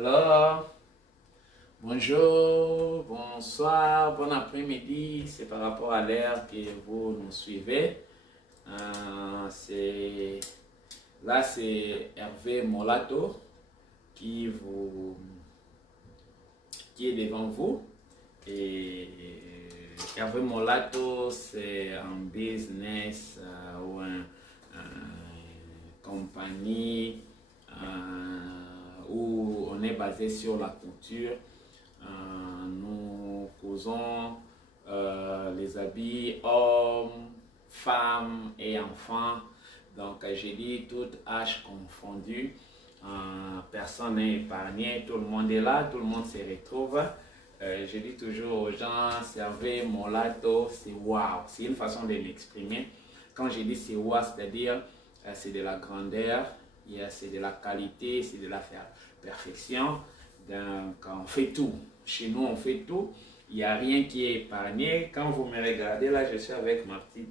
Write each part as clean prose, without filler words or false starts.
Alors, bonjour, bonsoir, bon après-midi. C'est par rapport à l'heure que vous nous suivez. Là, c'est Hervé Molato qui est devant vous. Et Hervé Molato, c'est un business ou une compagnie où on est basé sur la couture. Nous causons les habits hommes, femmes et enfants. Donc, j'ai dit tout âge confondu. Personne n'est épargné, tout le monde est là, tout le monde se retrouve. Je dis toujours aux gens, servez Molato, c'est wow. C'est une façon de l'exprimer. Quand je dis c'est wow, c'est-à-dire c'est de la grandeur, c'est de la qualité, c'est de la perfection. Donc, on fait tout. Chez nous, on fait tout. Il n'y a rien qui est épargné. Quand vous me regardez, là, je suis avec ma petite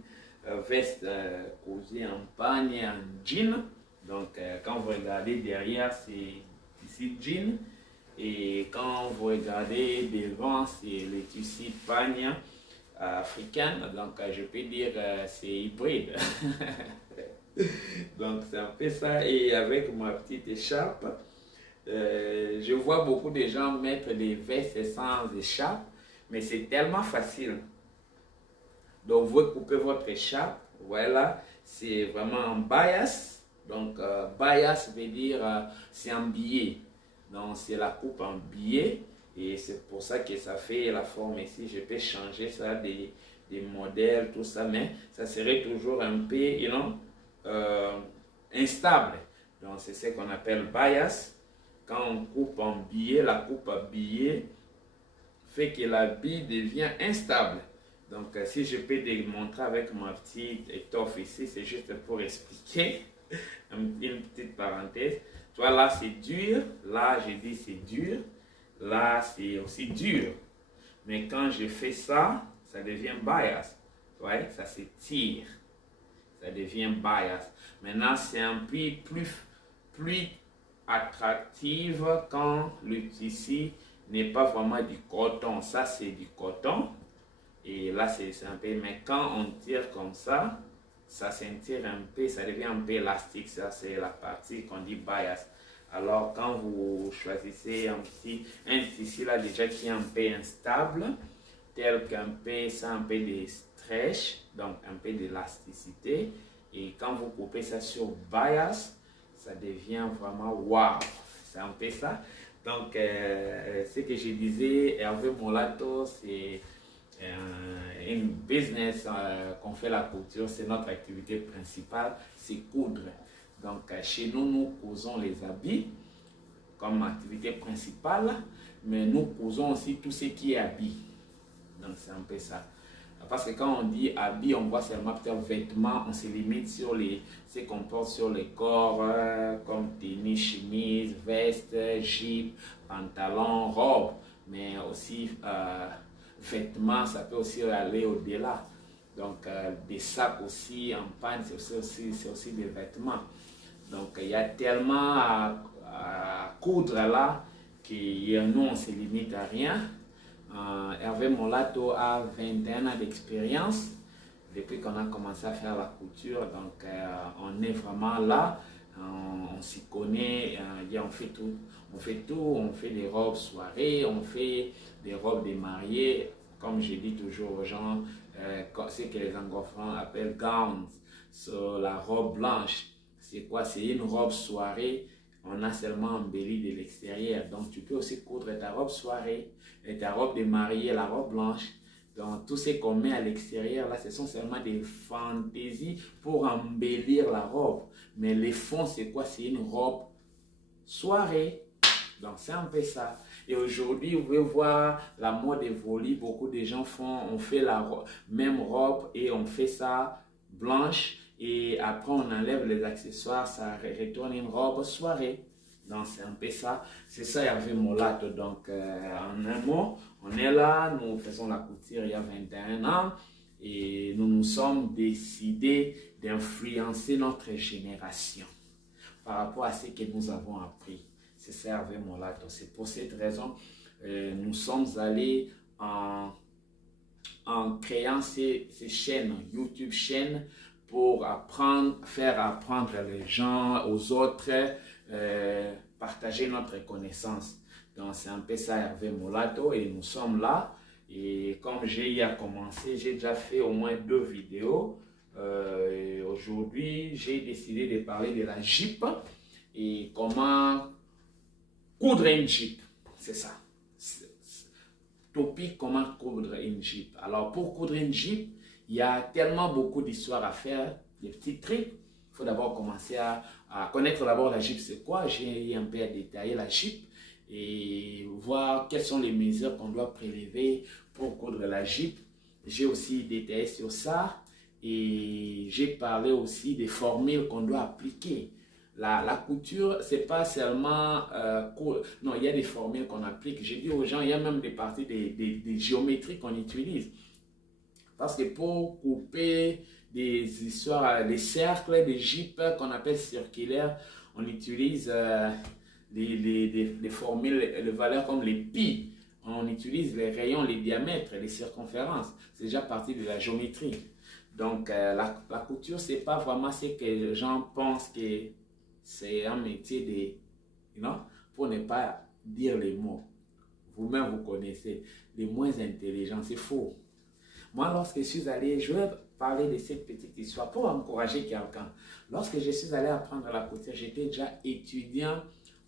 veste cousue en pagne, en jean. Donc, quand vous regardez derrière, c'est ici jean. Et quand vous regardez devant, c'est le tissu pagne africain. Donc, je peux dire c'est hybride. Donc, c'est un peu ça. Et avec ma petite écharpe, je vois beaucoup de gens mettre des vestes sans écharpe, mais c'est tellement facile. Donc, vous coupez votre écharpe. Voilà, c'est vraiment un bias. Donc, bias veut dire c'est un billet. Donc, c'est la coupe en billet. Et c'est pour ça que ça fait la forme ici. Je peux changer ça, des modèles, tout ça. Mais ça serait toujours un peu, instable. Donc, c'est ce qu'on appelle bias. Quand on coupe en billet, la coupe à billet fait que la bille devient instable. Donc, si je peux démontrer avec ma petite étoffe ici, c'est juste pour expliquer une petite parenthèse. Tu vois, là, c'est dur. Là, j'ai dit c'est dur. Là, c'est aussi dur. Mais quand je fais ça, ça devient bias. Tu vois, ça s'étire. Ça devient bias. Maintenant, c'est un peu plus attractif quand le tissu n'est pas vraiment du coton. Ça, c'est du coton. Et là, c'est un peu... Mais quand on tire comme ça s'étire un peu, ça devient un peu élastique. Ça, c'est la partie qu'on dit bias. Alors, quand vous choisissez un tissu là déjà qui est un peu instable, tel qu'un peu, ça un peu de stretch, donc un peu d'élasticité. Et quand vous coupez ça sur bias, ça devient vraiment wow. C'est un peu ça. Donc, ce que je disais, Hervé Molato, c'est une business qu'on fait la couture, c'est notre activité principale, c'est coudre. Donc, chez nous, nous cousons les habits comme activité principale, mais nous cousons aussi tout ce qui est habits. Donc, c'est un peu ça. Parce que quand on dit habits, on voit seulement peut-être vêtements, on se limite sur ce qu'on porte sur le corps, comme tennis, chemise, veste, jupe, pantalon, robe, mais aussi vêtements, ça peut aussi aller au-delà. Donc, des sacs aussi en panne, c'est aussi des vêtements. Donc, il y a tellement à coudre là que nous, on ne se limite à rien. Hervé Molato a 21 ans d'expérience depuis qu'on a commencé à faire la couture. Donc, on est vraiment là. On s'y connaît. On fait tout. On fait tout. On fait des robes soirées. On fait des robes des mariés. Comme je dis toujours aux gens, ce que les anglophones appellent gowns. So, la robe blanche, c'est quoi? C'est une robe soirée. On a seulement embelli de l'extérieur. Donc, tu peux aussi coudre ta robe soirée, et ta robe de mariée, la robe blanche. Donc, tout ce qu'on met à l'extérieur, là, ce sont seulement des fantaisies pour embellir la robe. Mais le fond, c'est quoi? C'est une robe soirée. Donc, c'est un peu ça. Et aujourd'hui, vous pouvez voir, la mode évolue. Beaucoup de gens on fait la même robe et on fait ça blanche. Et après, on enlève les accessoires, ça retourne une robe soirée. Donc, c'est un peu ça. C'est ça, Hervé Molato. Donc, en un mot, on est là, nous faisons la couture il y a 21 ans. Et nous nous sommes décidés d'influencer notre génération par rapport à ce que nous avons appris. c'est ça Hervé Molato. C'est pour cette raison nous sommes allés en créant ces chaînes, YouTube chaînes, pour faire apprendre les gens aux autres, partager notre connaissance. Donc c'est un peu ça Hervé Molato et nous sommes là. Et comme j'ai eu à commencer, j'ai déjà fait au moins 2 vidéos. Aujourd'hui, j'ai décidé de parler de la Jeep et comment coudre une Jeep. C'est ça. Topic, comment coudre une Jeep. Alors pour coudre une Jeep, il y a tellement beaucoup d'histoires à faire, des petits trucs. Il faut d'abord commencer à connaître d'abord la Jeep, c'est quoi. J'ai un peu à détailler la Jeep et voir quelles sont les mesures qu'on doit prélever pour coudre la Jeep. J'ai aussi détaillé sur ça et j'ai parlé aussi des formules qu'on doit appliquer. La couture, c'est pas seulement... non, il y a des formules qu'on applique. J'ai dit aux gens, il y a même des parties des géométries qu'on utilise. Parce que pour couper des histoires, des cercles, des jeeps qu'on appelle circulaires, on utilise les formules, les valeurs comme les pi. On utilise les rayons, les diamètres, les circonférences. C'est déjà partie de la géométrie. Donc, la couture, c'est pas vraiment ce que les gens pensent que c'est un métier pour ne pas dire les mots. Vous-même, vous connaissez. Les moins intelligents, c'est faux. Moi, lorsque je suis allé, je vais parler de cette petite histoire pour encourager quelqu'un. Lorsque je suis allé apprendre la couture, j'étais déjà étudiant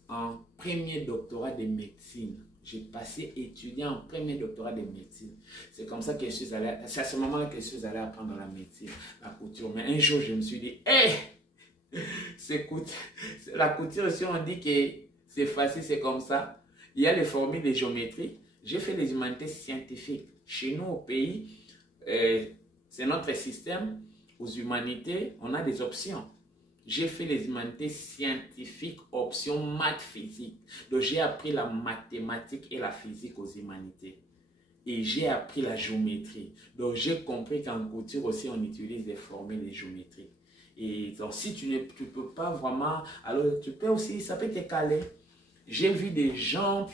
en premier doctorat de médecine. J'ai passé étudiant en premier doctorat de médecine. C'est comme ça que je suis allé, c'est à ce moment-là que je suis allé apprendre la médecine, la couture. Mais un jour, je me suis dit, hé! La couture, si on dit que c'est facile, c'est comme ça. Il y a les formules de géométrie. J'ai fait les humanités scientifiques. Chez nous, au pays, c'est notre système. Aux humanités, on a des options. J'ai fait les humanités scientifiques, option maths, physique. Donc, j'ai appris la mathématique et la physique aux humanités. Et j'ai appris la géométrie. Donc, j'ai compris qu'en couture aussi, on utilise des formules de géométrie. Et donc, si tu ne peux pas vraiment, alors tu peux aussi, ça peut te caler. J'ai vu des gens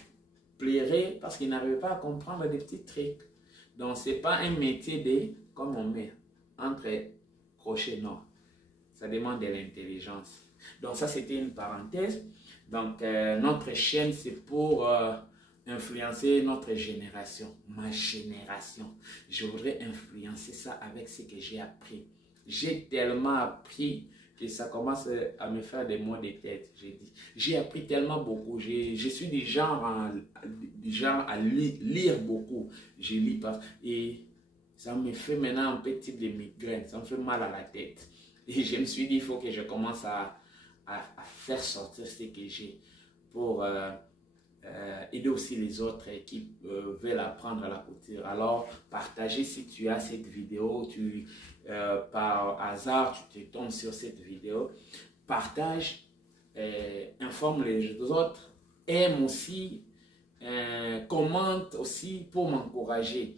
pleurer parce qu'ils n'arrivaient pas à comprendre des petits trucs. Donc, ce n'est pas un métier comme on met, entre crochets, non. Ça demande de l'intelligence. Donc, ça, c'était une parenthèse. Donc, notre chaîne, c'est pour influencer notre génération, ma génération. Je voudrais influencer ça avec ce que j'ai appris. J'ai tellement appris que ça commence à me faire des maux de tête. J'ai appris tellement beaucoup. Je suis du genre à lire beaucoup. Je lis pas. Et ça me fait maintenant un petit type de migraine. Ça me fait mal à la tête. Et je me suis dit, il faut que je commence à faire sortir ce que j'ai pour aider aussi les autres qui veulent apprendre à la couture. Alors, partagez si tu as cette vidéo, par hasard, tu te tombes sur cette vidéo. Partage, informe les autres, aime aussi, commente aussi pour m'encourager.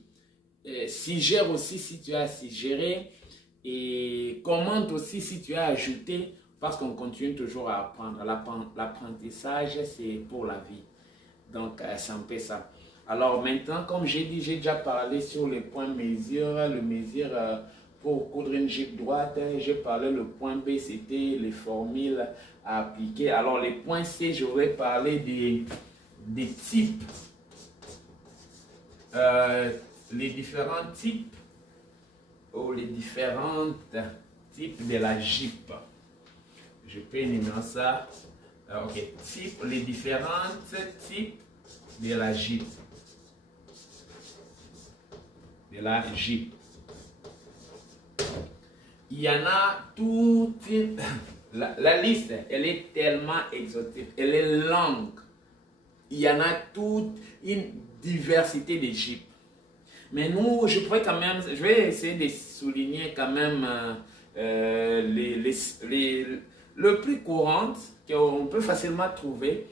Suggère aussi si tu as suggéré et commente aussi si tu as ajouté parce qu'on continue toujours à apprendre. L'apprentissage, c'est pour la vie. Donc, c'est un peu ça. Alors maintenant, comme j'ai dit, j'ai déjà parlé sur les points mesure. Le mesure pour coudre une Jeep droite, j'ai parlé le point B, c'était les formules à appliquer. Alors les points C, je vais parler des types. Les différents types ou les différents types de la Jeep. Je peux énumérer ça. Ok, les différents types de la Jeep. Il y en a toute la liste, elle est tellement exotique, elle est longue. Il y en a toute une diversité de Jeep. Mais nous, je pourrais quand même, je vais essayer de souligner quand même le plus courant qu'on peut facilement trouver.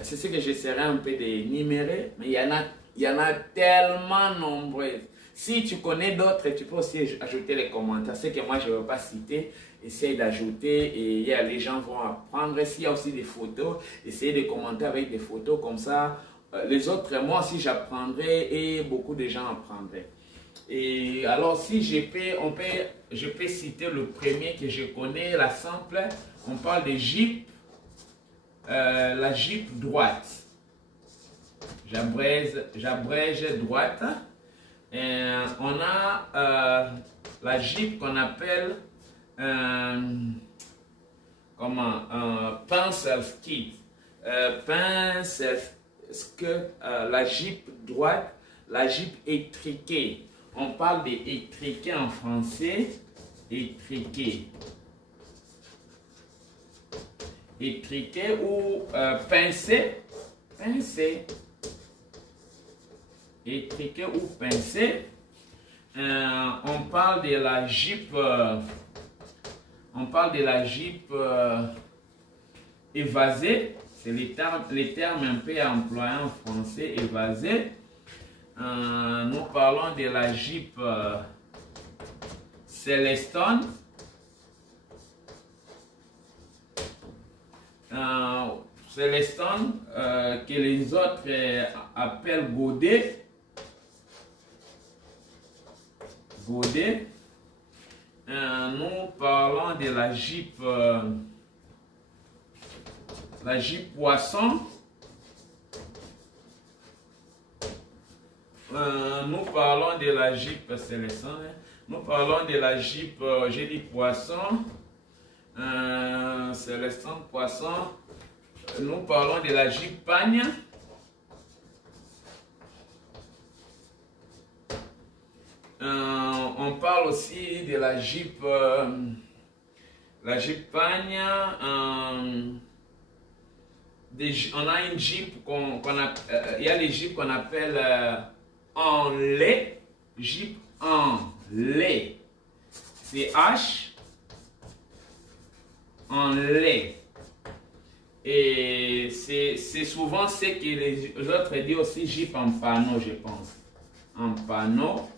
C'est ce que j'essaierai un peu d'énumérer, mais il y en a tellement nombreuses. Si tu connais d'autres, tu peux aussi ajouter les commentaires. Ce que moi, je ne vais pas citer, essaye d'ajouter et les gens vont apprendre. S'il y a aussi des photos, essayez de commenter avec des photos comme ça. Les autres, moi aussi j'apprendrai et beaucoup de gens apprendraient. Et alors si je peux citer le premier que je connais, la simple, on parle de Jeep, la Jeep droite. J'abrège droite. On a la Jeep qu'on appelle pencil skid. La Jeep droite, la Jeep étriquée. On parle d'étriqué en français. Étriqué. Étriqué ou pincé. Pincé. Étriqué ou pincé. On parle de la Jeep. On parle de la Jeep évasée. C'est les termes un peu employés en français, évasé. Nous parlons de la Jeep Celestone. Celestone, que les autres appellent Godet. Godet. Nous parlons de la Jeep Poisson. Nous parlons de la Jeep Celestone. Nous parlons de la Jeep, j'ai dit Poisson. Celestone Poisson. Nous parlons de la Jeep Pagne. On parle aussi de la Jeep Pagne. On a une Jeep il y a les Jeeps qu'on appelle en lait. Jeep en lait. C'est H en lait. Et c'est souvent ce que les autres disent aussi Jeep en panneau, je pense. En panneau.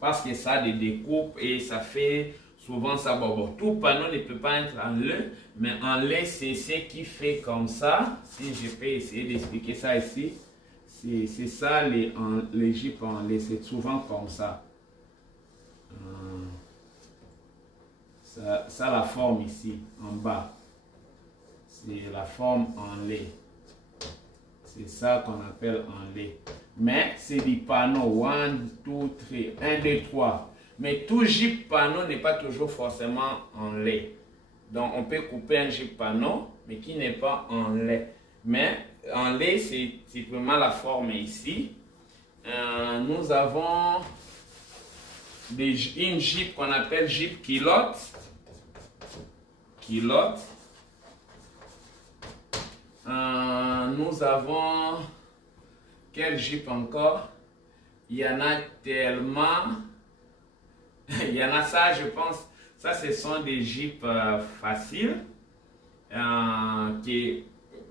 Parce que ça a des découpes et ça fait souvent ça. Bon, tout panneau ne peut pas être en lait, mais en lait, c'est ce qui fait comme ça. Si je peux essayer d'expliquer ça ici, c'est ça les Jeeps en lait, c'est souvent comme ça. Ça la forme ici, en bas. C'est la forme en lait. C'est ça qu'on appelle en lait. Mais c'est des panneaux. 1, 2, 3. 1, 2, 3. Mais tout Jeep panneau n'est pas toujours forcément en lait. Donc on peut couper un Jeep panneau, mais qui n'est pas en lait. Mais en lait, c'est vraiment la forme ici. Nous avons une Jeep qu'on appelle Jeep Kilote. Kilote. Nous avons quel Jeep encore? Il y en a tellement. Il y en a ça, je pense. Ça, ce sont des Jeeps faciles que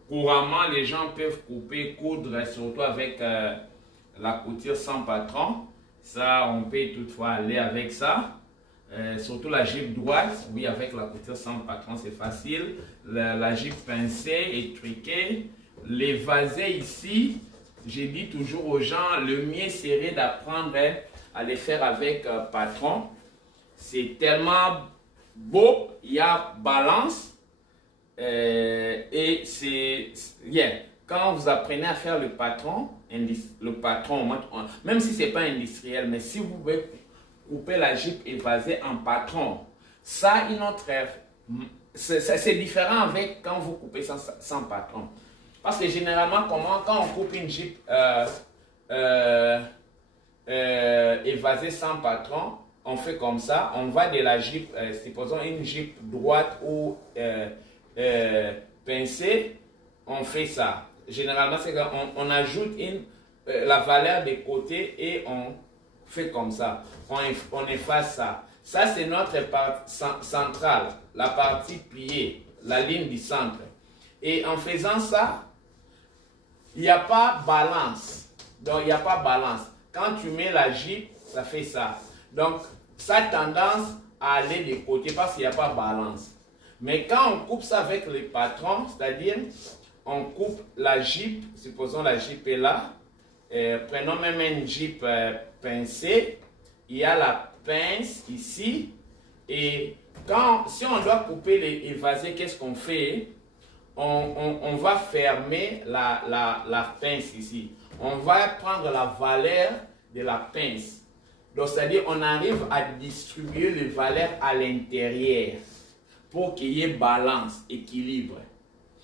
couramment les gens peuvent couper, coudre, surtout avec la couture sans patron. Ça, on peut toutefois aller avec ça. Surtout la Jeep droite, oui, avec la couture sans patron, c'est facile. La Jeep pincée et truquée. Les vasés ici, j'ai dit toujours aux gens, le mieux serait d'apprendre à les faire avec patron. C'est tellement beau, il y a balance. Et c'est bien. Quand vous apprenez à faire le patron, même si ce n'est pas industriel, mais si vous pouvez couper la Jeep évasée en patron, ça, c'est différent avec quand vous coupez sans patron. Parce que généralement, quand on coupe une Jeep évasée sans patron, on fait comme ça. On va de la Jeep, supposons une Jeep droite ou pincée, on fait ça. Généralement, c'est qu'on ajoute la valeur des côtés et on fait comme ça. On efface ça. Ça, c'est notre partie centrale, la partie pliée, la ligne du centre. Et en faisant ça, il n'y a pas balance. Donc, il n'y a pas balance. Quand tu mets la Jeep, ça fait ça. Donc, ça a tendance aller de côté parce qu'il n'y a pas de balance. Mais quand on coupe ça avec le patron, c'est-à-dire on coupe la Jeep, supposons la Jeep est là, prenons même une Jeep pincée, il y a la pince ici, et si on doit couper les évasés, qu'est-ce qu'on fait? On va fermer la pince ici. On va prendre la valeur de la pince. Donc, c'est-à-dire on arrive à distribuer les valeurs à l'intérieur pour qu'il y ait balance, équilibre.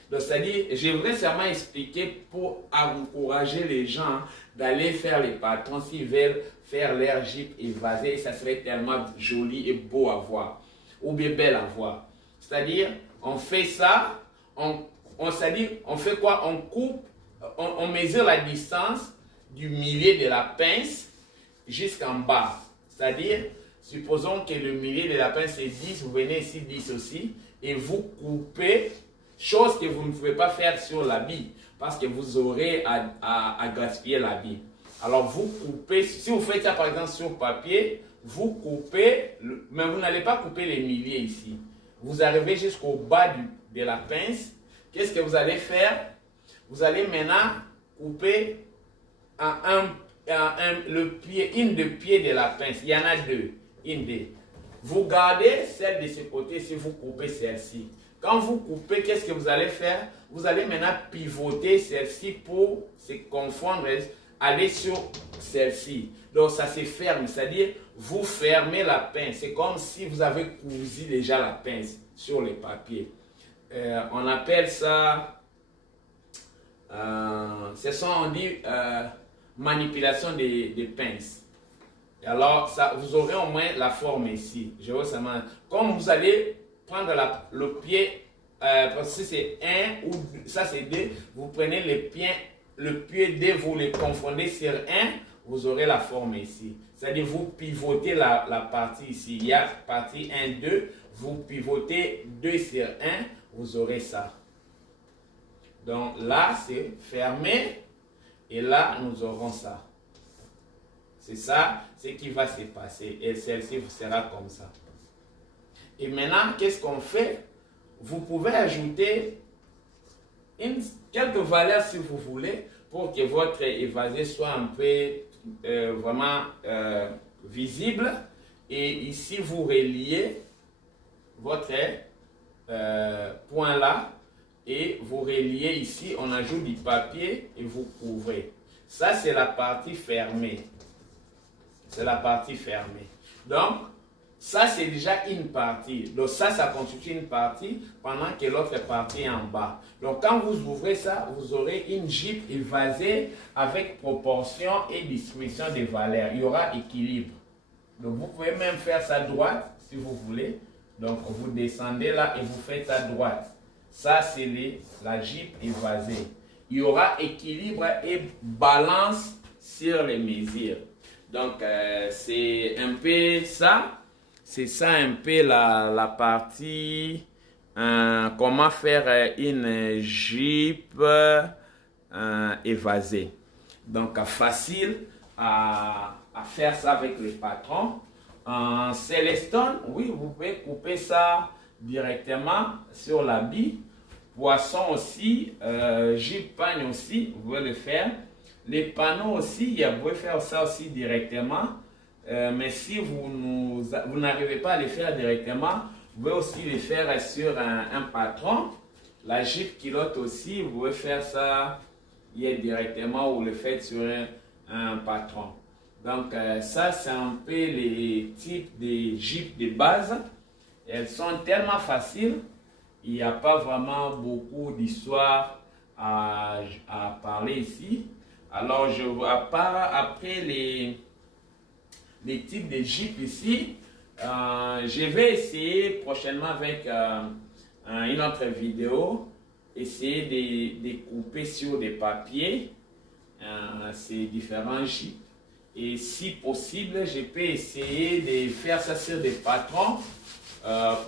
Donc, c'est-à-dire, j'aimerais seulement expliquer pour encourager les gens d'aller faire les patrons s'ils veulent faire leur Jeep évasé. Ça serait tellement joli et beau à voir. Ou bien belle à voir. C'est-à-dire, on fait ça, c'est-à-dire, on fait quoi? On coupe, on mesure la distance du milieu de la pince jusqu'en bas. C'est-à-dire, supposons que le milieu de la pince est 10, vous venez ici 10 aussi, et vous coupez, chose que vous ne pouvez pas faire sur l'habit, parce que vous aurez à gaspiller l'habit. Alors, vous coupez, si vous faites ça par exemple sur papier, vous coupez, mais vous n'allez pas couper les milliers ici. Vous arrivez jusqu'au bas de la pince. Qu'est-ce que vous allez faire? Vous allez maintenant couper le pied, une des pieds de la pince. Il y en a deux. Vous gardez celle de ce côté si vous coupez celle-ci. Quand vous coupez, qu'est-ce que vous allez faire? Vous allez maintenant pivoter celle-ci pour se confondre, aller sur celle-ci. Donc ça se ferme, c'est-à-dire vous fermez la pince. C'est comme si vous avez cousu déjà la pince sur le papier. On appelle ça, on dit manipulation des pinces. Et alors, ça, vous aurez au moins la forme ici. Comme vous allez prendre le pied, si c'est 1 ou ça c'est 2, vous prenez le pied 2, vous le confondez sur 1, vous aurez la forme ici. C'est-à-dire vous pivotez la partie ici. Il y a partie 1, 2, vous pivotez 2 sur 1, vous aurez ça. Donc là, c'est fermé. Et là, nous aurons ça. C'est ça, ce qui va se passer. Et celle-ci sera comme ça. Et maintenant, qu'est-ce qu'on fait? Vous pouvez ajouter quelques valeurs si vous voulez pour que votre évasé soit un peu vraiment visible. Et ici, vous reliez votre point là. Et vous reliez ici, on ajoute du papier et vous couvrez. Ça, c'est la partie fermée. C'est la partie fermée. Donc, ça, c'est déjà une partie. Donc, ça constitue une partie pendant que l'autre partie est en bas. Donc, quand vous ouvrez ça, vous aurez une Jeep évasée avec proportion et distribution des valeurs. Il y aura équilibre. Donc, vous pouvez même faire ça droite si vous voulez. Donc, vous descendez là et vous faites ça droite. Ça, c'est la Jeep évasée. Il y aura équilibre et balance sur les mesures. Donc, c'est un peu ça. C'est ça un peu la partie comment faire une Jeep évasée. Donc, facile à faire ça avec le patron. En Celestone, oui, vous pouvez couper ça directement sur l'habit. Poisson aussi, Jeep pagne aussi, vous pouvez le faire. Les panneaux aussi, vous pouvez faire ça aussi directement. Mais si vous n'arrivez pas à les faire directement, vous pouvez aussi les faire sur un patron. La Jeep Kilote aussi, vous pouvez faire ça directement ou le faites sur un patron. Donc ça, c'est un peu les types de Jeep de base. Elles sont tellement faciles, il n'y a pas vraiment beaucoup d'histoires à parler ici. Alors, après les types de Jeep ici, je vais essayer prochainement avec une autre vidéo, essayer de couper sur des papiers ces différents Jeeps. Et si possible, je peux essayer de faire ça sur des patrons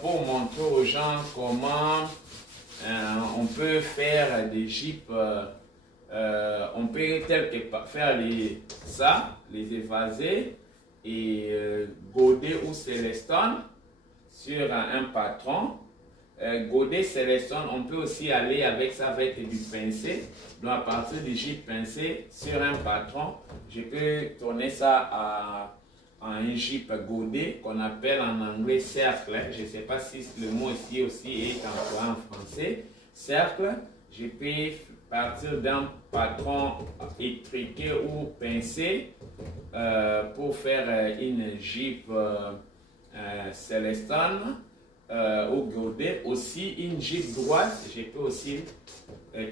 pour montrer aux gens comment on peut faire des Jeeps. On peut faire les évaser et Godet ou Celestone sur un patron. Godet Célestone, on peut aussi aller avec ça avec du pincé. Donc à partir du gîte pincé sur un patron, je peux tourner ça en un gîte godet qu'on appelle en anglais cercle. Je ne sais pas si le mot ici aussi est employé en français. Cercle, je peux partir d'un patron étriqué ou pincé pour faire une gîte Célestone. Au godet, aussi une gîte droite, je peux aussi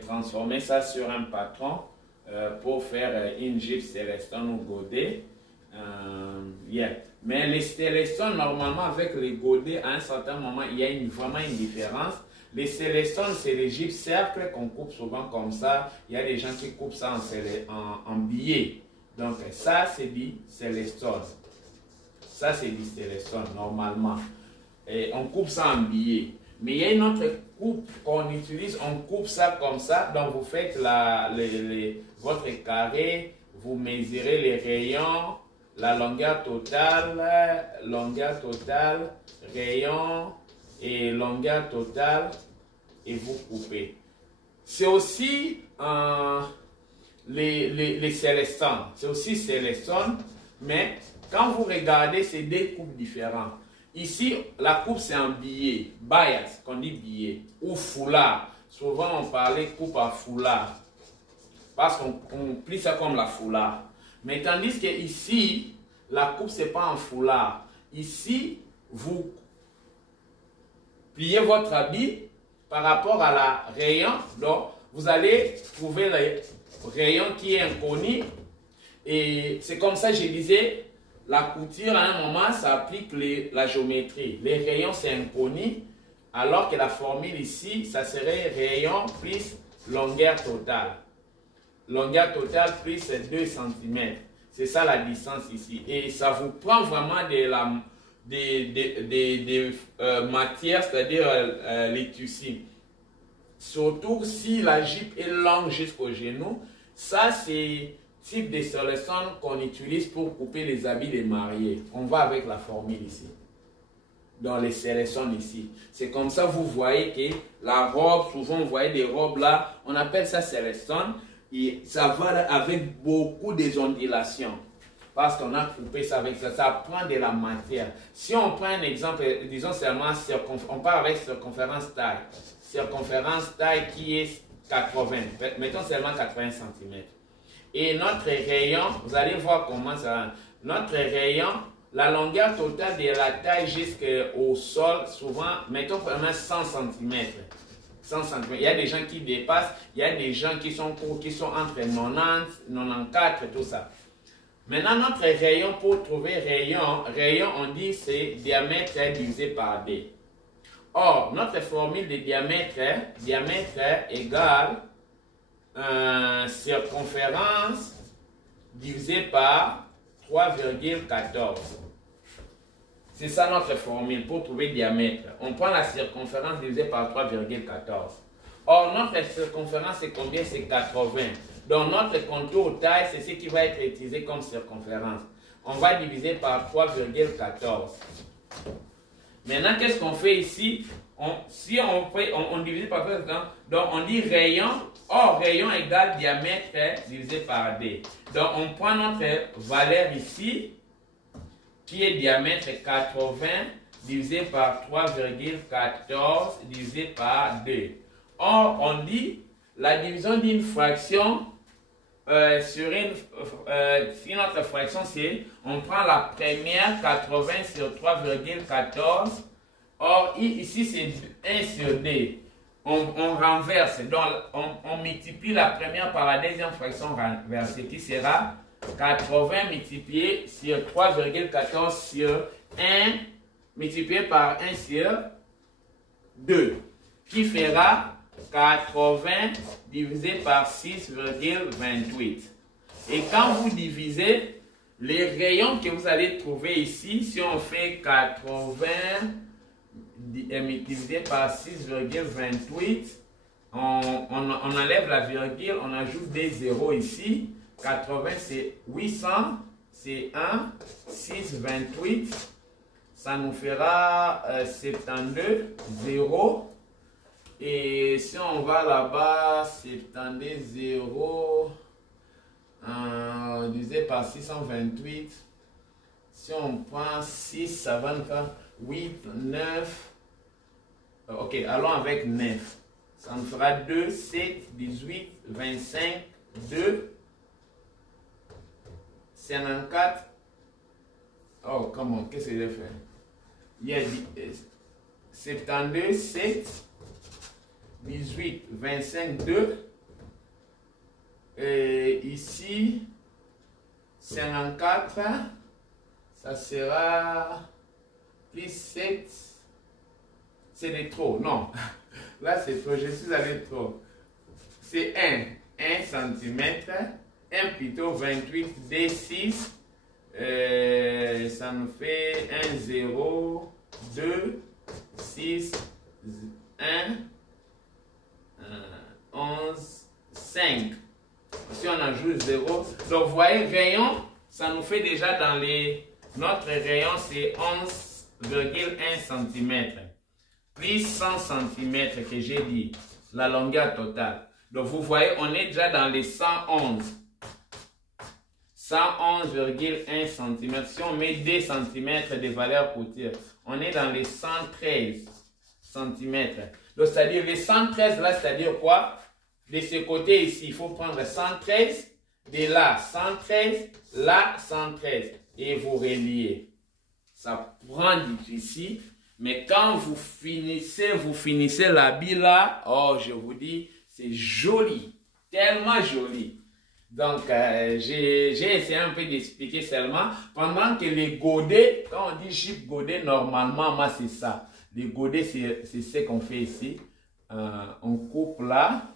transformer ça sur un patron pour faire une gîte Célestone au godet. Mais les Célestones, normalement avec les godets, à un certain moment, il y a vraiment une différence. Les Célestones, c'est les gîtes cercles qu'on coupe souvent comme ça. Il y a des gens qui coupent ça en billets. Donc ça, c'est du Célestone. Ça, c'est du Célestone, normalement. Et on coupe ça en billets. Mais il y a une autre coupe qu'on utilise, on coupe ça comme ça. Donc vous faites votre carré, vous mesurez les rayons, la longueur totale, rayon et longueur totale, et vous coupez. C'est aussi les Célestones. C'est aussi Célestone, mais quand vous regardez, c'est deux coupes différentes. Ici, la coupe c'est en billet, bias, qu'on dit billet, ou foulard. Souvent on parlait coupe à foulard, parce qu'on plie ça comme la foulard. Mais tandis que ici, la coupe c'est pas en foulard. Ici, vous pliez votre habit par rapport à la rayon. Donc, vous allez trouver le rayon qui est inconnu. Et c'est comme ça que je disais. La couture, à un moment, ça applique la géométrie. Les rayons, c'est inconnu, alors que la formule ici, ça serait rayon plus longueur totale. Longueur totale plus 2 cm. C'est ça la distance ici. Et ça vous prend vraiment des matières, c'est-à-dire les tissus. Surtout si la jupe est longue jusqu'au genou. Ça, c'est type de Célestone qu'on utilise pour couper les habits des mariés. On va avec la formule ici. Dans les Célestones ici. C'est comme ça vous voyez que la robe, souvent vous voyez des robes là, on appelle ça Célestone. Et ça va avec beaucoup des ondulations. Parce qu'on a coupé ça avec ça. Ça prend de la matière. Si on prend un exemple, disons seulement, on part avec circonférence taille. Circonférence taille qui est 80. Mettons seulement 80 cm. Et notre rayon, vous allez voir comment ça. Notre rayon, la longueur totale de la taille jusqu'au sol, souvent, mettons vraiment 100 cm. 100 cm. Il y a des gens qui dépassent, il y a des gens qui sont courts, qui sont entre 90, 94, tout ça. Maintenant, notre rayon, pour trouver rayon, on dit c'est diamètre divisé par D. Or, notre formule de diamètre égale circonférence divisé par 3,14. C'est ça notre formule pour trouver diamètre. On prend la circonférence divisée par 3,14. Or, notre circonférence, c'est combien? C'est 80. Donc, notre contour taille, c'est ce qui va être utilisé comme circonférence. On va diviser par 3,14. Maintenant, qu'est-ce qu'on fait ici? Si on divise par 3,14, donc on dit rayon. Or, rayon égale diamètre divisé par D. Donc, on prend notre valeur ici, qui est diamètre 80 divisé par 3,14 divisé par 2. Or, on dit la division d'une fraction sur si notre fraction c'est, on prend la première 80 sur 3,14. Or, ici c'est 1 sur 2. On renverse, donc on multiplie la première par la deuxième fraction renversée qui sera 80 multiplié sur 3,14 sur 1 multiplié par 1 sur 2 qui fera 80 divisé par 6,28. Et quand vous divisez les rayons que vous allez trouver ici, si on fait 80 divisé par 6,28, on enlève la virgule, on ajoute des zéros ici. 80 c'est 800, c'est 1, 6, 28, ça nous fera 72, 0. Et si on va là-bas, 72, 0, divisé par 628. Si on prend 6, ça va nous faire 8, 9. Ok, allons avec 9. Ça nous fera 2, 7, 18, 25, 2, 54. Oh, comment, qu'est-ce que j'ai fait? Il y a 72, 7, 18, 25, 2. Et ici, 54, ça sera plus 7. C'est de trop, non. Là, c'est trop, je suis allé trop. C'est 1 cm, 1 plutôt 28 D6. Ça nous fait 1, 0, 2, 6, 1, 11, 5. Si on ajoute 0, donc vous voyez, rayon, ça nous fait déjà dans les... Notre rayon, c'est 11,1 cm. Plus 100 cm que j'ai dit, la longueur totale. Donc vous voyez, on est déjà dans les 111. 111,1 cm. Si on met 2 cm de valeur côtière, on est dans les 113 cm. Donc c'est-à-dire les 113 là, c'est-à-dire quoi? De ce côté ici, il faut prendre 113, de là 113, là 113 et vous reliez. Ça prend ici, mais quand vous finissez l'habit là, oh je vous dis, c'est joli, tellement joli. Donc j'ai essayé un peu d'expliquer seulement, pendant que les godets, quand on dit jupe godet, normalement moi c'est ça. Les godets c'est ce qu'on fait ici, on coupe là.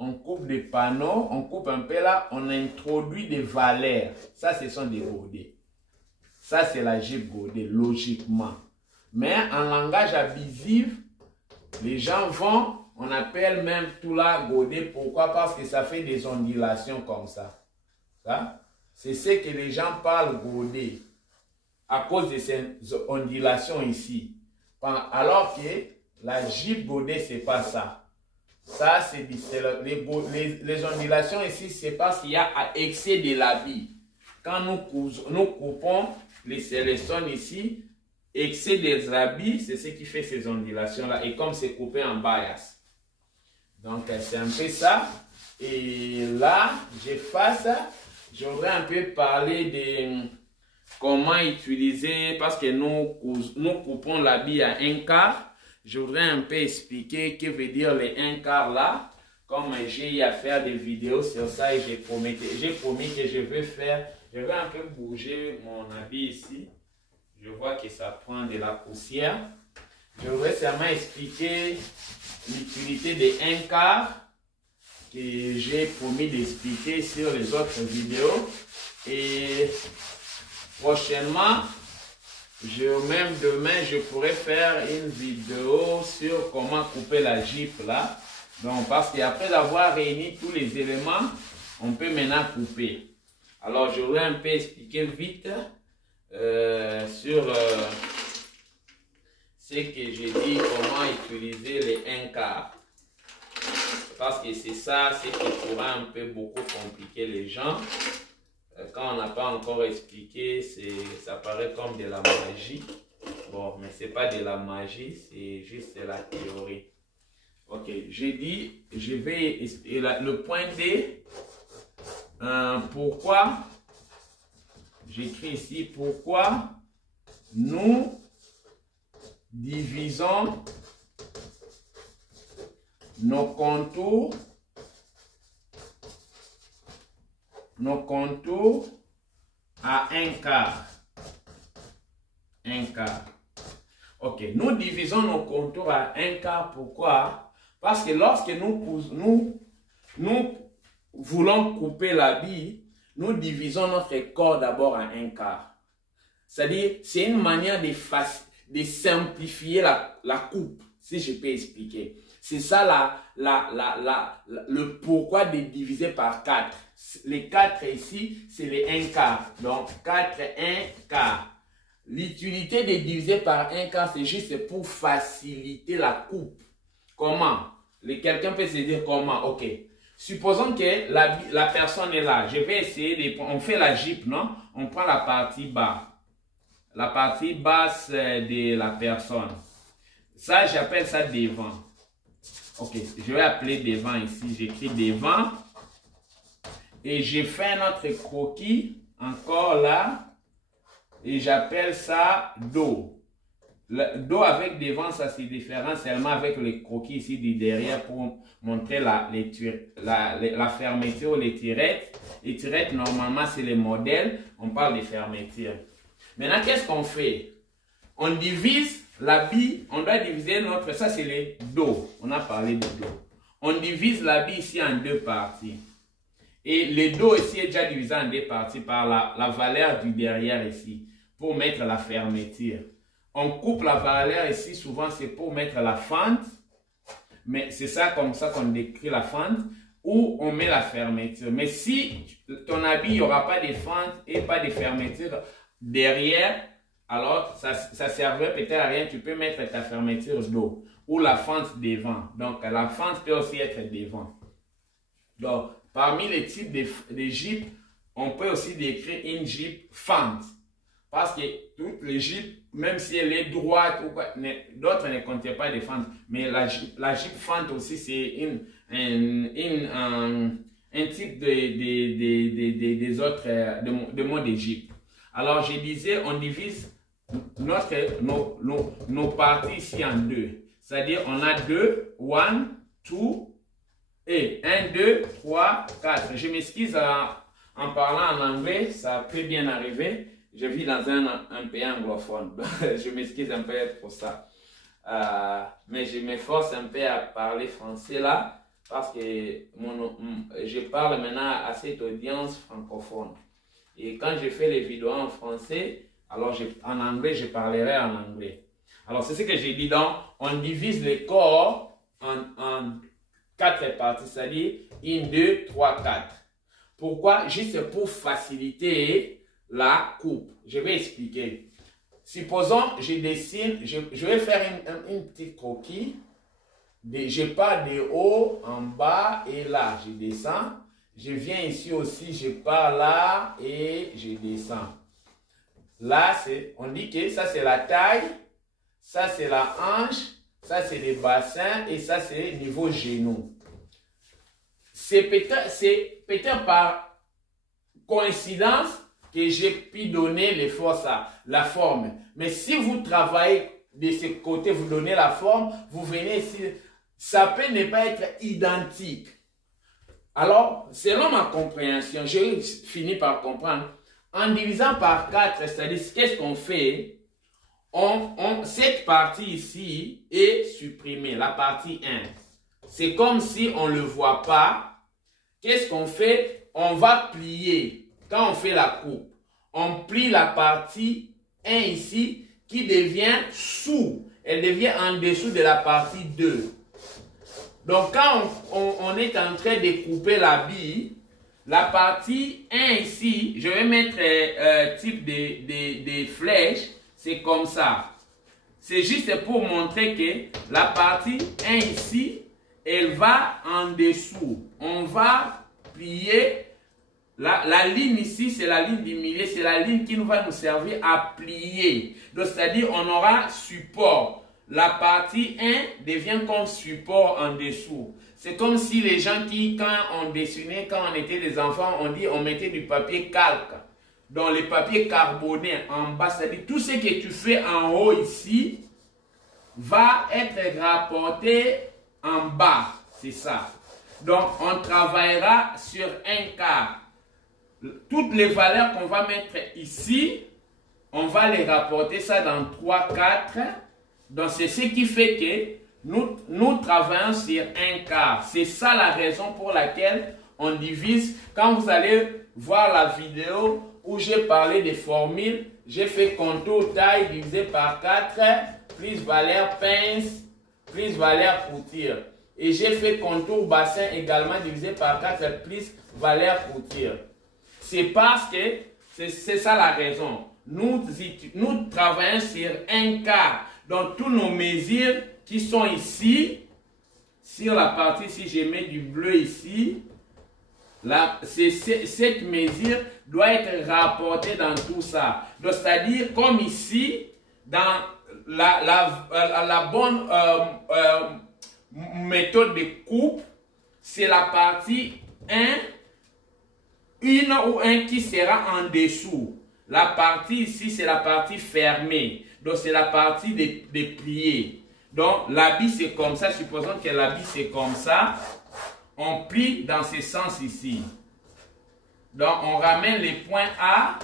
On coupe des panneaux, on coupe un peu là, on introduit des valeurs. Ça, ce sont des godets. Ça, c'est la jupe godet, logiquement. Mais en langage abusif, les gens vont, on appelle même tout là godet. Pourquoi? Parce que ça fait des ondulations comme ça. C'est ce que les gens parlent godet. À cause de ces ondulations ici. Alors que la jupe godet, c'est pas ça. Ça, c'est les ondulations ici, c'est parce qu'il y a excès de l'habit. Quand nous coupons les sélections ici, excès des habits, c'est ce qui fait ces ondulations-là. Et comme c'est coupé en bias. Donc, c'est un peu ça. Et là, j'efface. J'aurais un peu parlé de comment utiliser, parce que nous coupons l'habit à 1/4. Je voudrais un peu expliquer que veut dire les 1/4 là. Comme j'ai à faire des vidéos sur ça et j'ai promis que je vais un peu bouger mon habit ici. Je vois que ça prend de la poussière. Je voudrais seulement expliquer l'utilité des 1/4 que j'ai promis d'expliquer sur les autres vidéos. Et prochainement, même demain, je pourrais faire une vidéo sur comment couper la jupe là. Donc, parce qu'après avoir réuni tous les éléments, on peut maintenant couper. Alors, je vais un peu expliquer vite sur ce que j'ai dit, comment utiliser les 1/4. Parce que c'est ça, c'est qui pourra un peu beaucoup compliquer les gens. Quand on n'a pas encore expliqué, ça paraît comme de la magie. Bon, mais ce n'est pas de la magie, c'est juste de la théorie. Ok, j'ai dit, je vais expliquer le point D. Pourquoi, j'écris ici, pourquoi nous divisons nos contours à 1/4. 1/4. Ok, nous divisons nos contours à 1/4. Pourquoi? Parce que lorsque nous voulons couper l'habit, nous divisons notre corps d'abord à 1/4. C'est-à-dire, c'est une manière de simplifier la coupe, si je peux expliquer. C'est ça le pourquoi de diviser par 4. Les 4 ici, c'est les 1/4. Donc, 4, 1/4. l'utilité de diviser par 1/4, c'est juste pour faciliter la coupe. Comment? Quelqu'un peut se dire comment? Ok. Supposons que la personne est là. Je vais essayer de... On fait la jupe, non? On prend la partie bas. La partie basse de la personne. Ça, j'appelle ça devant. Ok. Je vais appeler devant ici. J'écris devant. Et j'ai fait un autre croquis. Encore là. Et j'appelle ça dos. Le dos avec devant, ça c'est différent seulement avec les croquis ici du derrière pour montrer la fermeture, les tirettes. Les tirettes, normalement, c'est les modèles. On parle des fermetures. Maintenant, qu'est-ce qu'on fait? On divise l'habit. On doit diviser notre... Ça, c'est les dos. On a parlé de dos. On divise l'habit ici en deux parties. Et le dos ici est déjà divisé en deux parties par la valeur du derrière ici. Pour mettre la fermeture. On coupe la valeur ici, souvent c'est pour mettre la fente. Mais c'est ça comme ça qu'on décrit la fente. Ou on met la fermeture. Mais si ton habit, il n'y aura pas de fente et pas de fermeture derrière, alors ça servait peut-être à rien. Tu peux mettre ta fermeture dos. Ou la fente devant. Donc la fente peut aussi être devant. Donc parmi les types de jupes, on peut aussi décrire une jupe fente. Parce que toutes les jupes, même si elle est droite ou quoi, d'autres ne contiennent pas de fente. Mais la jupe fente aussi, c'est un type des autres de mots de jupe. Alors, je disais, on divise nos parties ici en deux. C'est-à-dire, on a deux, 1, 2, et 1, 2, 3, 4. Je m'excuse en parlant en anglais, ça peut bien arriver. Je vis dans un pays anglophone. Je m'excuse un peu pour ça. Mais je m'efforce un peu à parler français là. Parce que je parle maintenant à cette audience francophone. Et quand je fais les vidéos en français, alors en anglais, je parlerai en anglais. Alors c'est ce que j'ai dit. Donc, on divise le corps en 4 parties. C'est-à-dire 1, 2, 3, 4. Pourquoi? Juste pour faciliter la coupe. Je vais expliquer. Supposons, je dessine, je vais faire une petite croquis. Je pars de haut, en bas et là. Je descends. Je viens ici aussi, je pars là et je descends. Là, on dit que ça c'est la taille, ça c'est la hanche, ça c'est le bassin et ça c'est niveau genou. C'est peut-être par coïncidence que j'ai pu donner les forces à la forme. Mais si vous travaillez de ce côté, vous donnez la forme, vous venez ici, ça peut ne pas être identique. Alors, selon ma compréhension, j'ai fini par comprendre, en divisant par 4, c'est-à-dire, qu'est-ce qu'on fait? Cette partie ici est supprimée, la partie 1. C'est comme si on ne le voit pas. Qu'est-ce qu'on fait? On va plier. Quand on fait la coupe, on plie la partie 1 ici qui devient sous. Elle devient en dessous de la partie 2. Donc, quand on est en train de couper l'habit, la partie 1 ici, je vais mettre type de flèche, c'est comme ça. C'est juste pour montrer que la partie 1 ici, elle va en dessous. On va plier. La ligne ici, c'est la ligne du milieu, c'est la ligne qui va nous servir à plier. Donc, c'est-à-dire, on aura support. La partie 1 devient comme support en dessous. C'est comme si les gens qui, quand on dessinait, quand on était des enfants, on mettait du papier calque. Donc, le papier carboné en bas, c'est-à-dire tout ce que tu fais en haut ici va être rapporté en bas. C'est ça. Donc, on travaillera sur un quart. Toutes les valeurs qu'on va mettre ici, on va les rapporter ça dans 3, 4. Donc, c'est ce qui fait que nous travaillons sur un quart. C'est ça la raison pour laquelle on divise. Quand vous allez voir la vidéo où j'ai parlé des formules, j'ai fait contour taille divisé par 4, plus valeur pince, plus valeur couture. Et j'ai fait contour bassin également divisé par 4, plus valeur couture. C'est parce que, c'est ça la raison. nous travaillons sur un quart. Donc, tous nos mesures qui sont ici, sur la partie, si je mets du bleu ici, cette mesure doit être rapportée dans tout ça. C'est-à-dire, comme ici, dans la bonne méthode de coupe, c'est la partie 1, une ou un qui sera en dessous. La partie ici, c'est la partie fermée. Donc, c'est la partie des pliés. Donc, l'habit, c'est comme ça. Supposons que l'habit, c'est comme ça. On plie dans ce sens ici. Donc, on ramène les points A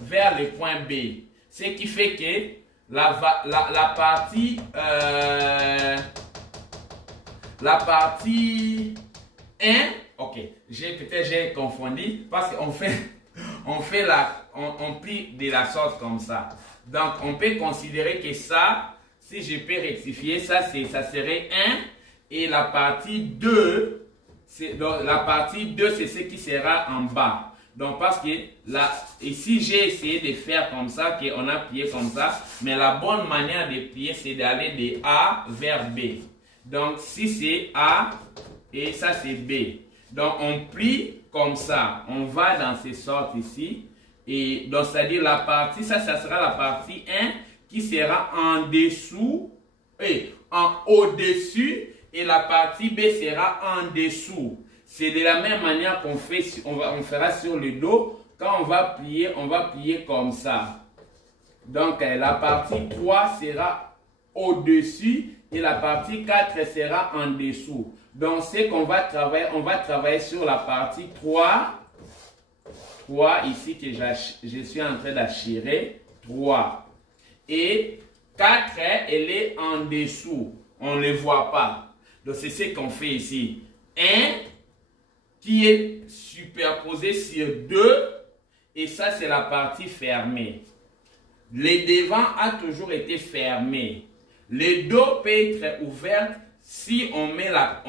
vers les points B. Ce qui fait que la partie 1, ok, peut-être j'ai confondu parce qu'on on plie de la sorte comme ça. Donc, on peut considérer que ça, si je peux rectifier, ça serait 1 et la partie 2, donc la partie 2, c'est ce qui sera en bas. Donc, parce que là, ici, j'ai essayé de faire comme ça, qu'on a plié comme ça, mais la bonne manière de plier, c'est d'aller de A vers B. Donc, si c'est A et ça, c'est B. Donc, on plie comme ça. On va dans ces sortes ici. Et donc, c'est-à-dire la partie, ça sera la partie 1 qui sera en dessous et en au-dessus. Et la partie B sera en dessous. C'est de la même manière qu'on fait, on fera sur le dos. Quand on va plier comme ça. Donc, la partie 3 sera au-dessus et la partie 4 sera en dessous. Donc, c'est qu'on va travailler, on va travailler sur la partie 3 ici que je suis en train d'achirer. 3. Et 4, elle est en dessous. On ne le voit pas. Donc, c'est ce qu'on fait ici. 1 qui est superposé sur 2. Et ça, c'est la partie fermée. Le devant a toujours été fermé. Le dos peut être ouvert si on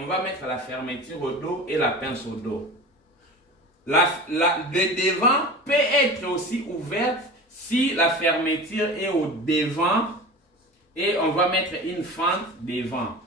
va mettre la fermeture au dos et la pince au dos. Le devant peut être aussi ouverte si la fermeture est au devant et on va mettre une fente devant.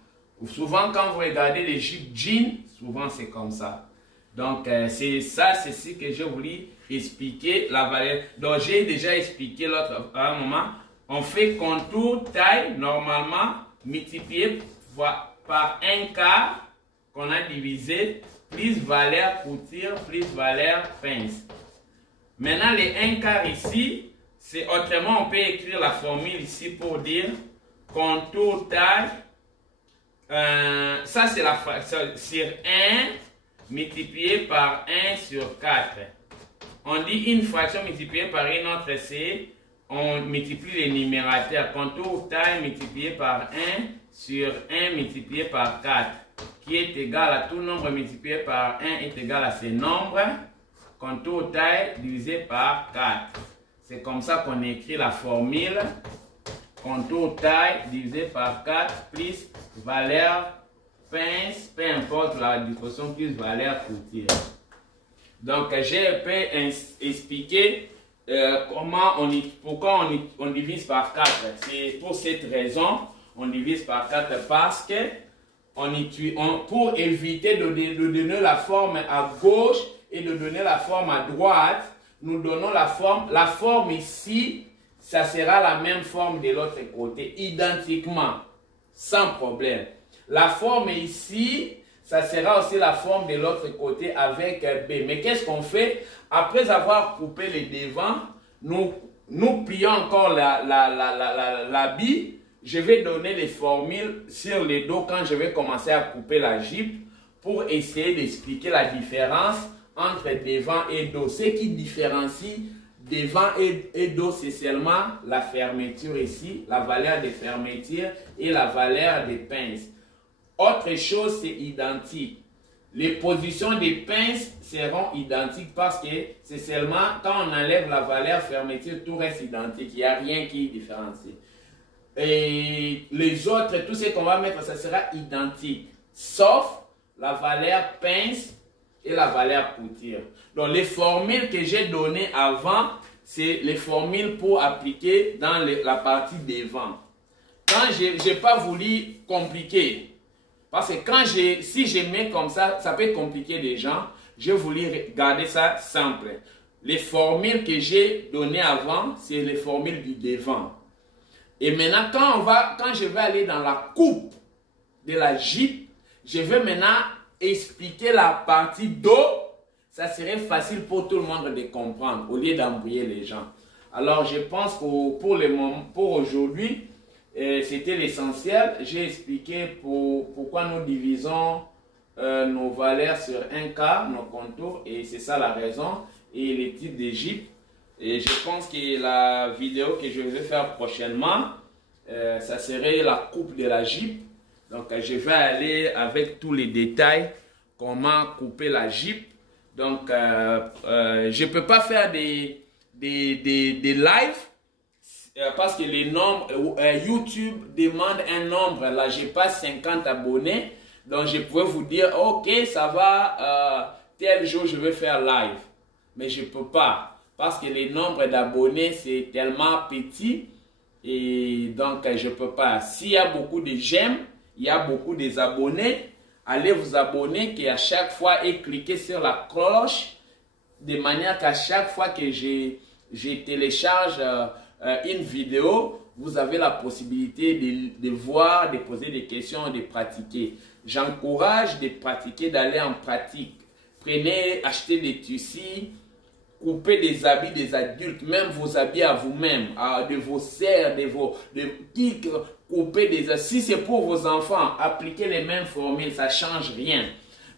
Souvent, quand vous regardez les jupes jeans, souvent c'est comme ça. Donc, c'est ce que j'ai voulu expliquer la valeur. Donc, j'ai déjà expliqué l'autre à un moment. On fait contour, taille, normalement, multiplié par un quart qu'on a divisé, plus valeur couture, plus valeur pince. Maintenant, les 1 quart ici, c'est autrement, on peut écrire la formule ici pour dire contour, taille. Ça, c'est la fraction sur 1 multiplié par 1 sur 4. On dit une fraction multipliée par une autre, c'est on multiplie les numérateurs. Contour taille multiplié par 1 sur 1 multiplié par 4, qui est égal à tout nombre multiplié par 1 est égal à ce nombre. Contour taille divisé par 4. C'est comme ça qu'on écrit la formule. Contour taille divisé par 4 plus valeur pince, peu importe la division, plus valeur couture. Donc, j'ai un peu expliqué pourquoi on divise par 4. C'est pour cette raison, on divise par 4 parce que pour éviter de donner la forme à gauche et de donner la forme à droite, nous donnons la forme. La forme ici, ça sera la même forme de l'autre côté, identiquement, sans problème. La forme ici, ça sera aussi la forme de l'autre côté avec B. Mais qu'est-ce qu'on fait? Après avoir coupé les devants, nous plions encore l'habit. Je vais donner les formules sur les dos quand je vais commencer à couper la jupe pour essayer d'expliquer la différence entre devant et dos. Ce qui différencie devant et dos, c'est seulement la fermeture ici, la valeur de fermeture et la valeur des pinces. Autre chose, c'est identique. Les positions des pinces seront identiques parce que c'est seulement quand on enlève la valeur fermeture, tout reste identique. Il n'y a rien qui est différencié. Et les autres, tout ce qu'on va mettre, ça sera identique. Sauf la valeur pince et la valeur couture. Donc, les formules que j'ai données avant, c'est les formules pour appliquer dans la partie devant. Quand je n'ai pas voulu compliquer, parce que si je mets comme ça, ça peut compliquer les gens. Je voulais garder ça simple. Les formules que j'ai données avant, c'est les formules du devant. Et maintenant, quand je vais aller dans la coupe de la jupe, je vais maintenant expliquer la partie dos. Ça serait facile pour tout le monde de comprendre, au lieu d'embrouiller les gens. Alors, je pense que pour aujourd'hui, c'était l'essentiel. J'ai expliqué pourquoi nous divisons nos valeurs sur un cas, nos contours, et c'est ça la raison, et les types d'Égypte. Et je pense que la vidéo que je vais faire prochainement, ça serait la coupe de la jupe. Donc je vais aller avec tous les détails, comment couper la jupe. Donc je ne peux pas faire des lives, parce que les nombres, YouTube demande un nombre. Là, j'ai pas 50 abonnés. Donc, je pourrais vous dire, ok, ça va, tel jour, je vais faire live. Mais je peux pas. Parce que les nombres d'abonnés, c'est tellement petit. Et donc, je peux pas. S'il y a beaucoup de j'aime, il y a beaucoup des abonnés, allez vous abonner qu'à chaque fois et cliquez sur la cloche. De manière qu'à chaque fois que je télécharge une vidéo, vous avez la possibilité de voir, de poser des questions, de pratiquer. J'encourage de pratiquer, d'aller en pratique. Prenez, achetez des tissus, coupez des habits des adultes, même vos habits à vous-même, de vos sœurs, coupez des... Si c'est pour vos enfants, appliquez les mêmes formules, ça ne change rien.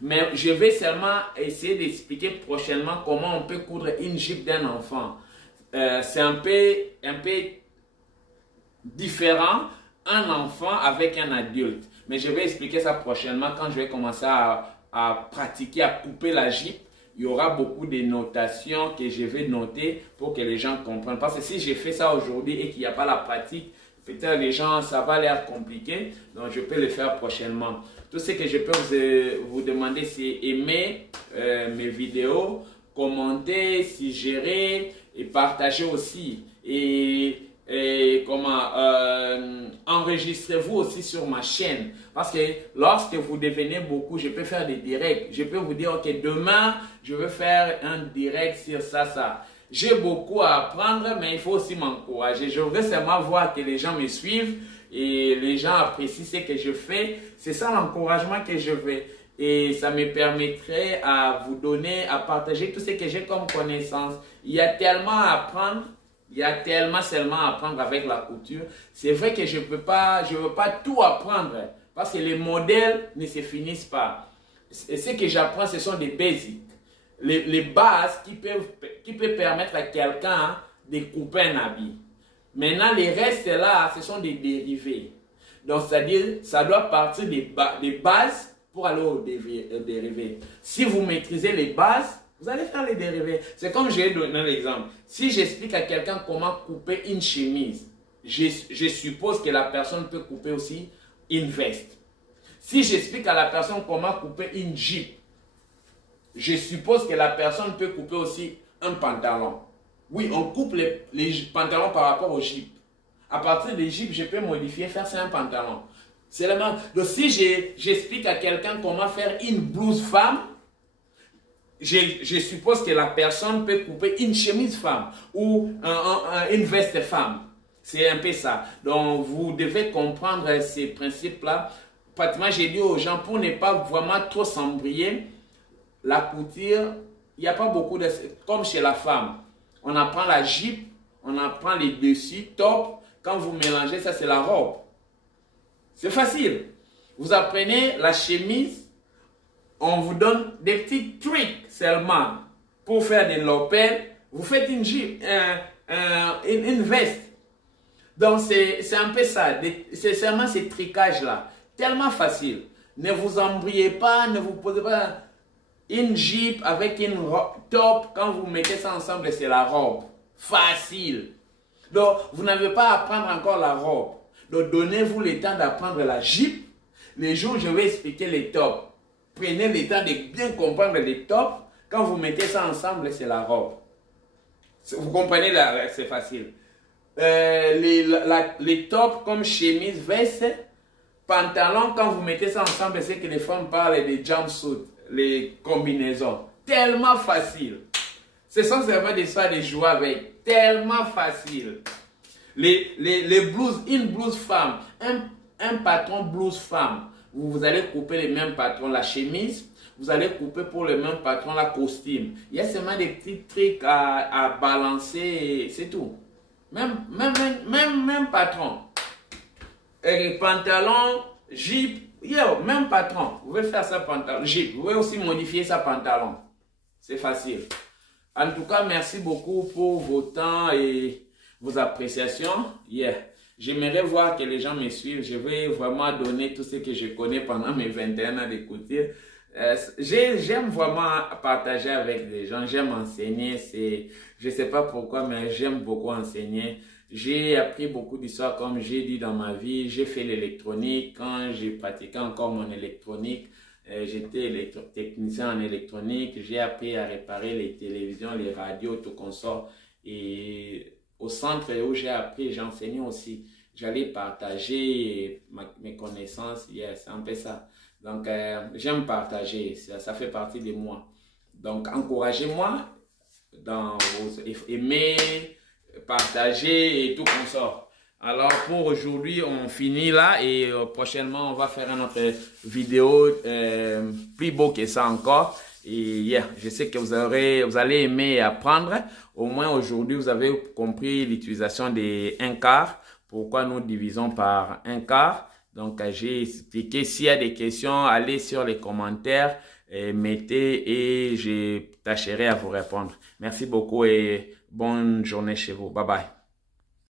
Mais je vais seulement essayer d'expliquer prochainement comment on peut coudre une jupe d'un enfant. C'est un peu différent, un enfant avec un adulte. Mais je vais expliquer ça prochainement quand je vais commencer à pratiquer, à couper la jupe. Il y aura beaucoup de notations que je vais noter pour que les gens comprennent. Parce que si j'ai fait ça aujourd'hui et qu'il n'y a pas la pratique, peut-être les gens, ça va l'air compliqué. Donc, je peux le faire prochainement. Tout ce que je peux vous demander, c'est aimer mes vidéos, commenter, suggérer et partager aussi. Et enregistrez-vous aussi sur ma chaîne. Parce que lorsque vous devenez beaucoup, je peux faire des directs. Je peux vous dire, ok, demain, je vais faire un direct sur ça. J'ai beaucoup à apprendre, mais il faut aussi m'encourager. Je veux seulement voir que les gens me suivent et les gens apprécient ce que je fais. C'est ça l'encouragement que je veux. Et ça me permettrait à vous donner, à partager tout ce que j'ai comme connaissance. Il y a tellement à apprendre. Il y a tellement seulement à apprendre avec la couture. C'est vrai que je veux pas tout apprendre parce que les modèles ne se finissent pas. Et ce que j'apprends, ce sont des basics. Les bases qui peuvent permettre à quelqu'un de couper un habit. Maintenant, les restes là, ce sont des dérivés. Donc, c'est-à-dire, ça doit partir des bases pour aller aux dérivés. Si vous maîtrisez les bases, vous allez faire les dérivés. C'est comme j'ai donné l'exemple. Si j'explique à quelqu'un comment couper une chemise, je suppose que la personne peut couper aussi une veste. Si j'explique à la personne comment couper une jupe, je suppose que la personne peut couper aussi un pantalon. Oui, on coupe les pantalons par rapport aux jupes. À partir des jupes, je peux modifier, faire ça un pantalon. C'est la même. Donc si j'explique à quelqu'un comment faire une blouse femme, je suppose que la personne peut couper une chemise femme ou une veste femme. C'est un peu ça. Donc, vous devez comprendre ces principes-là. Pratiquement, j'ai dit aux gens, pour ne pas vraiment trop s'embrouiller, la couture, il n'y a pas beaucoup de... Comme chez la femme, on apprend la jupe, on apprend les dessus, top. Quand vous mélangez, ça c'est la robe. C'est facile. Vous apprenez la chemise, on vous donne des petits tricks seulement pour faire des lopelles. Vous faites une jupe, une veste. Donc, c'est un peu ça. C'est seulement ces tricages-là. Tellement facile. Ne vous embrouillez pas, ne vous posez pas une jupe avec une top. Quand vous mettez ça ensemble, c'est la robe. Facile. Donc, vous n'avez pas à apprendre encore la robe. Donc, donnez-vous le temps d'apprendre la jupe. Les jours où je vais expliquer les tops. Prenez le temps de bien comprendre les tops. Quand vous mettez ça ensemble, c'est la robe. Vous comprenez là, c'est facile. Les tops comme chemise, veste, pantalon, quand vous mettez ça ensemble, c'est que les femmes parlent des jumpsuits, les combinaisons. Tellement facile. Ce sont vraiment des soins de jouer avec. Tellement facile. Les blouses, une blouse femme, un patron blouse femme. Vous allez couper les mêmes patrons, la chemise. Vous allez couper pour le même patron la costume. Il y a seulement des petits trucs à balancer, c'est tout. Même patron. Et pantalon, jeep, yo, même patron. Vous pouvez faire ça pantalon, jeep. Vous pouvez aussi modifier ça pantalon. C'est facile. En tout cas, merci beaucoup pour vos temps et vos appréciations. Yeah. J'aimerais voir que les gens me suivent. Je vais vraiment donner tout ce que je connais pendant mes 21 ans d'écouter. J'aime vraiment partager avec les gens, j'aime enseigner, je sais pas pourquoi, mais j'aime beaucoup enseigner. J'ai appris beaucoup d'histoires comme j'ai dit dans ma vie, j'ai fait l'électronique, quand j'ai pratiqué encore mon électronique, j'étais technicien en électronique, j'ai appris à réparer les télévisions, les radios, tout consort. Et au centre où j'ai appris, j'ai enseigné aussi. J'allais partager mes connaissances, c'est un peu ça. Donc, j'aime partager, ça fait partie de moi. Donc, encouragez-moi, aimer, partager et tout comme ça. Alors, pour aujourd'hui, on finit là et prochainement, on va faire une autre vidéo plus beau que ça encore. Et je sais que vous allez aimer apprendre. Au moins, aujourd'hui, vous avez compris l'utilisation des 1/4. Pourquoi nous divisons par 1/4. Donc, j'ai expliqué. S'il y a des questions, allez sur les commentaires, mettez et je tâcherai à vous répondre. Merci beaucoup et bonne journée chez vous. Bye bye.